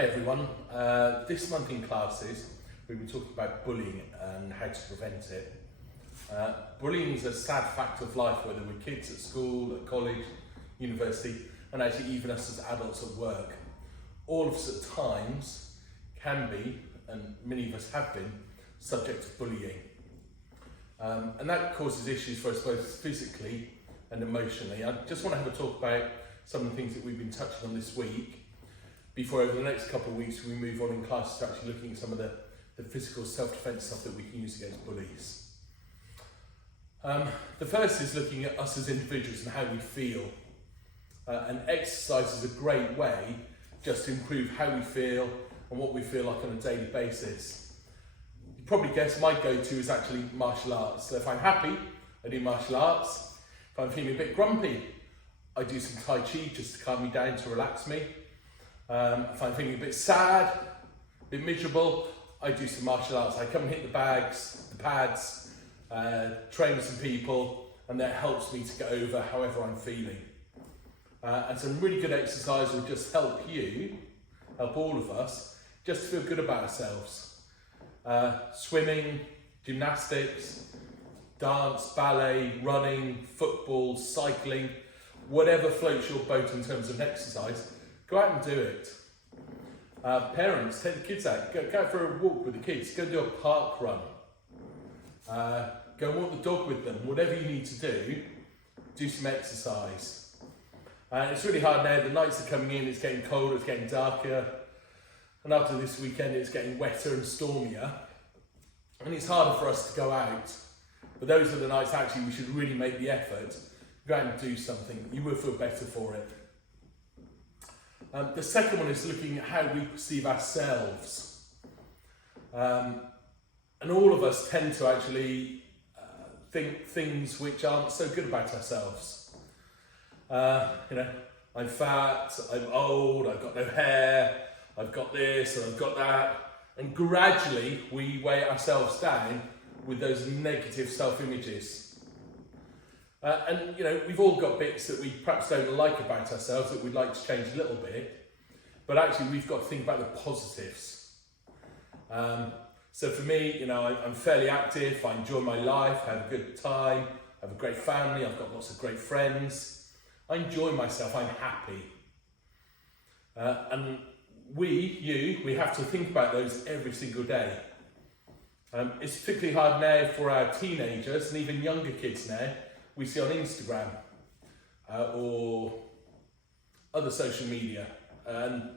Hi everyone, this month in classes we've been talking about bullying and how to prevent it. Bullying is a sad fact of life, whether we're kids at school, at college, university, and actually even us as adults at work. All of us at times can be, and many of us have been, subject to bullying. And that causes issues for us both physically and emotionally. I just want to have a talk about some of the things that we've been touching on this week, before over the next couple of weeks we move on in classes to actually looking at some of the physical self-defence stuff that we can use against bullies. The first is looking at us as individuals and how we feel. And exercise is a great way just to improve how we feel and what we feel like on a daily basis. You probably guess my go-to is actually martial arts. So if I'm happy, I do martial arts. If I'm feeling a bit grumpy, I do some Tai Chi just to calm me down, to relax me. If I'm feeling a bit sad, a bit miserable, I do some martial arts. I come and hit the bags, the pads, train with some people, and that helps me to get over however I'm feeling. And some really good exercise will just help you, help all of us, just to feel good about ourselves. Swimming, gymnastics, dance, ballet, running, football, cycling, whatever floats your boat in terms of exercise, go out and do it. Parents, take the kids out. Go out for a walk with the kids. Go do a park run. Go and walk the dog with them. Whatever you need to do some exercise. It's really hard now. The nights are coming in. It's getting colder. It's getting darker. And after this weekend, it's getting wetter and stormier. And it's harder for us to go out. But those are the nights actually we should really make the effort. Go out and do something. You will feel better for it. The second one is looking at how we perceive ourselves. And all of us tend to actually think things which aren't so good about ourselves. I'm fat, I'm old, I've got no hair, I've got this and I've got that. And gradually we weigh ourselves down with those negative self-images. And we've all got bits that we perhaps don't like about ourselves that we'd like to change a little bit, but actually we've got to think about the positives. So for me, I'm fairly active, I enjoy my life, I have a good time, I have a great family, I've got lots of great friends, I enjoy myself, I'm happy. And we have to think about those every single day. It's particularly hard now for our teenagers and even younger kids now. We see on Instagram or other social media, and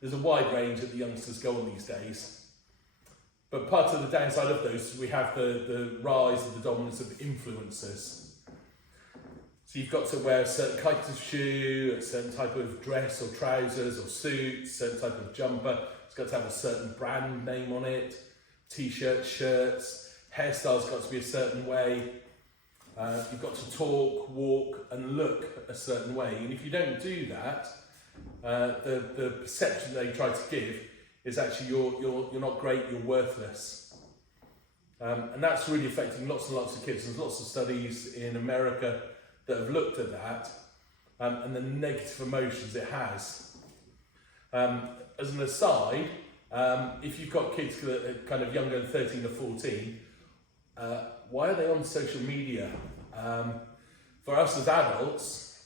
there's a wide range that the youngsters go on these days. But part of the downside of those, we have the rise of the dominance of influencers. So you've got to wear a certain kind of shoe, a certain type of dress or trousers or suits, a certain type of jumper. It's got to have a certain brand name on it, t-shirts, shirts, hairstyle's got to be a certain way. You've got to talk, walk and look a certain way, and if you don't do that, the perception they try to give is actually you're not great, you're worthless. And that's really affecting lots and lots of kids. There's lots of studies in America that have looked at that and the negative emotions it has. As an aside, if you've got kids that are kind of younger than 13 or 14, why are they on social media? For us as adults,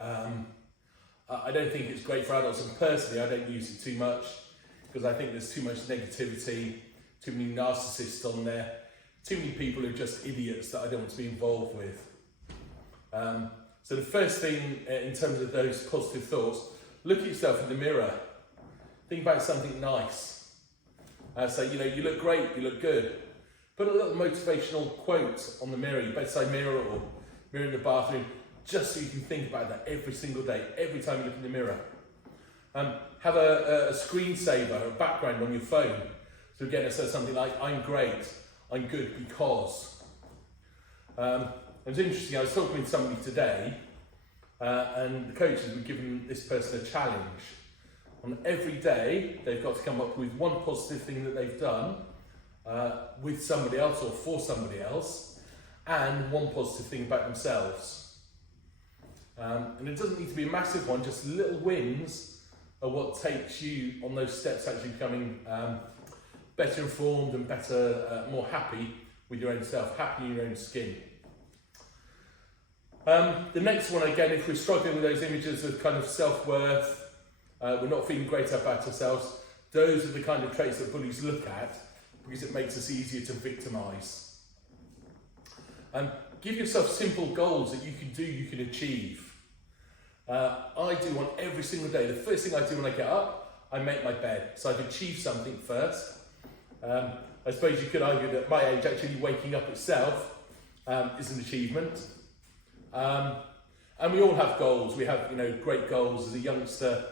I don't think it's great for adults, and personally I don't use it too much because I think there's too much negativity, too many narcissists on there, too many people who are just idiots that I don't want to be involved with. So the first thing in terms of those positive thoughts, look at yourself in the mirror, think about something nice. Say, you look great, you look good. Put a little motivational quote on the mirror, your bedside mirror or mirror in the bathroom, just so you can think about that every single day, every time you look in the mirror. Have a screensaver, a background on your phone. So again, it says something like, I'm great, I'm good because. It was interesting, I was talking with somebody today, and the coaches were giving this person a challenge. On every day, they've got to come up with one positive thing that they've done, with somebody else or for somebody else, and one positive thing about themselves. And it doesn't need to be a massive one, just little wins are what takes you on those steps actually becoming better informed and better, more happy with your own self, happy in your own skin. The next one, again, if we're struggling with those images of kind of self-worth, we're not feeling great about ourselves, those are the kind of traits that bullies look at because it makes us easier to victimise. Give yourself simple goals that you can do, you can achieve. I do one every single day. The first thing I do when I get up, I make my bed. So I've achieved something first. I suppose you could argue that at my age, actually waking up itself is an achievement. And we all have goals. We have, great goals as a youngster,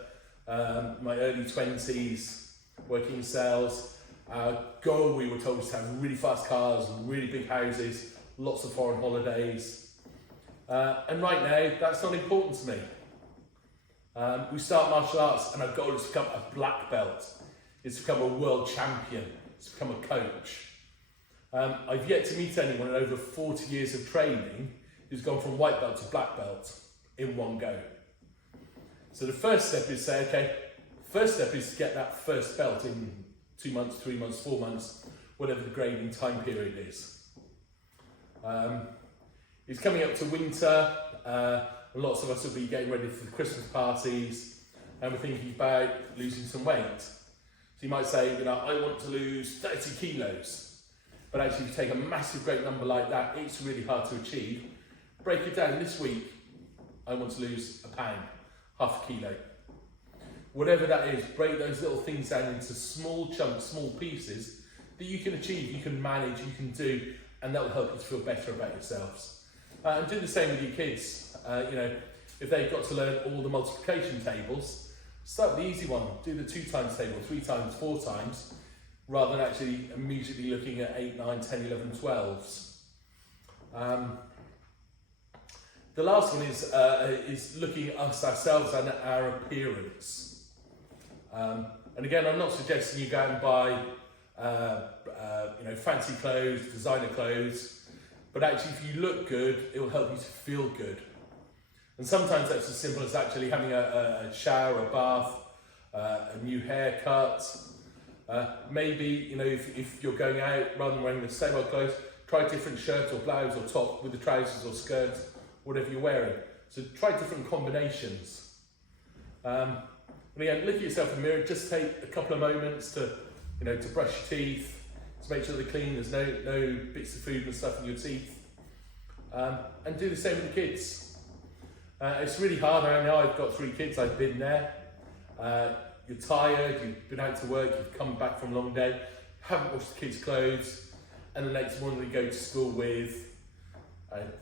my early 20s, working in sales. Our goal, we were told, was to have really fast cars and really big houses, lots of foreign holidays. And right now, that's not important to me. We start martial arts and our goal is to become a black belt. It's to become a world champion. It's to become a coach. I've yet to meet anyone in over 40 years of training who's gone from white belt to black belt in one go. So the first step is to get that first belt in 2 months, 3 months, 4 months, whatever the grading time period is. It's coming up to winter. Lots of us will be getting ready for the Christmas parties and we're thinking about losing some weight. So you might say, I want to lose 30 kilos. But actually, if you take a massive, great number like that, it's really hard to achieve. Break it down. This week, I want to lose a pound, half a kilo. Whatever that is, break those little things down into small chunks, small pieces that you can achieve, you can manage, you can do, and that will help you to feel better about yourselves. And do the same with your kids. If they've got to learn all the multiplication tables, start with the easy one. Do the 2 times table, 3 times, 4 times, rather than actually immediately looking at 8, 9, 10, 11, 12s. The last one is looking at us ourselves and at our appearance. And again, I'm not suggesting you go out and buy fancy clothes, designer clothes, but actually if you look good, it will help you to feel good. And sometimes that's as simple as actually having a shower, a bath, a new haircut. Maybe, if you're going out, rather than wearing the same old clothes, try a different shirt or blouse or top with the trousers or skirts, whatever you're wearing. So try different combinations. And again, look at yourself in the mirror, just take a couple of moments to brush your teeth, to make sure they're clean, there's no bits of food and stuff in your teeth. And do the same with the kids. It's really hard. I know I've got 3 kids, I've been there. You're tired, you've been out to work, you've come back from a long day, haven't washed the kids' clothes, and the next morning they go to school with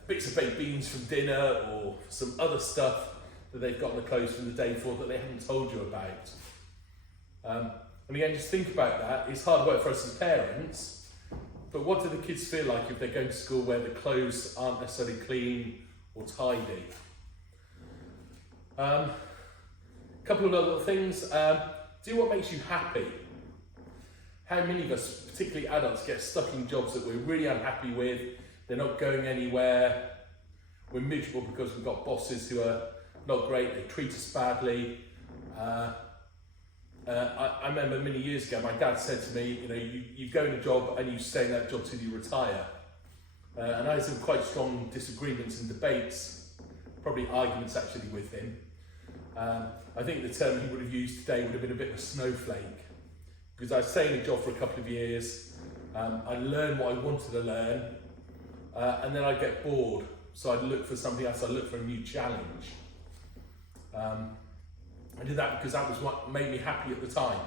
bits of baked beans from dinner or some other stuff that they've got in the clothes from the day before that they haven't told you about. And again, just think about that. It's hard work for us as parents, but what do the kids feel like if they're going to school where the clothes aren't necessarily clean or tidy? Couple of other little things. Do what makes you happy. How many of us, particularly adults, get stuck in jobs that we're really unhappy with? They're not going anywhere. We're miserable because we've got bosses who are not great. They treat us badly. I remember many years ago, my dad said to me, you go in a job and you stay in that job till you retire. And I had some quite strong disagreements and debates, probably arguments actually with him. I think the term he would have used today would have been a bit of a snowflake, because I stayed in a job for a couple of years, I learned what I wanted to learn, and then I'd get bored, so I'd look for something else, I'd look for a new challenge. I did that because that was what made me happy at the time.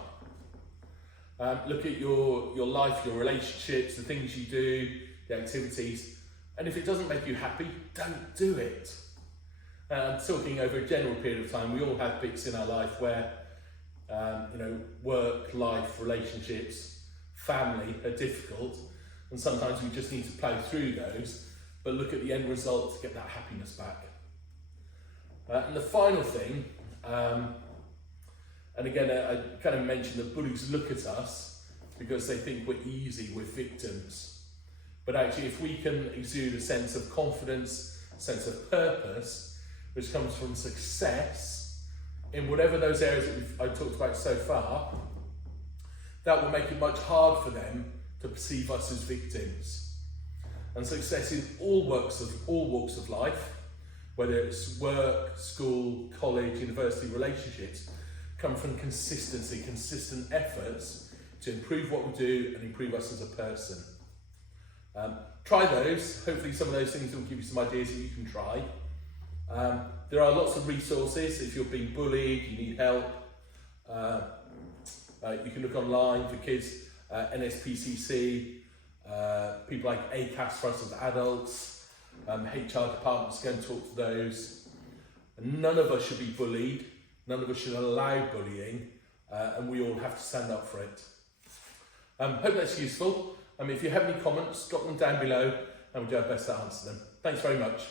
Look at your life, your relationships, the things you do, the activities, and if it doesn't make you happy, don't do it. Talking over a general period of time, we all have bits in our life where, work, life, relationships, family are difficult, and sometimes we just need to plough through those, but look at the end result to get that happiness back. And the final thing, and again, I kind of mentioned that bullies look at us because they think we're easy, we're victims. But actually, if we can exude a sense of confidence, a sense of purpose, which comes from success, in whatever those areas that I've talked about so far, that will make it much harder for them to perceive us as victims. And success in all walks of life, whether it's work, school, college, university, relationships, come from consistency, consistent efforts to improve what we do and improve us as a person. Try those. Hopefully some of those things will give you some ideas that you can try. There are lots of resources. If you're being bullied, you need help, you can look online for kids, NSPCC, people like ACAS for us as adults, HR departments, go and talk to those. And none of us should be bullied, none of us should allow bullying, and we all have to stand up for it. Hope that's useful. If you have any comments, drop them down below and we'll do our best to answer them. Thanks very much.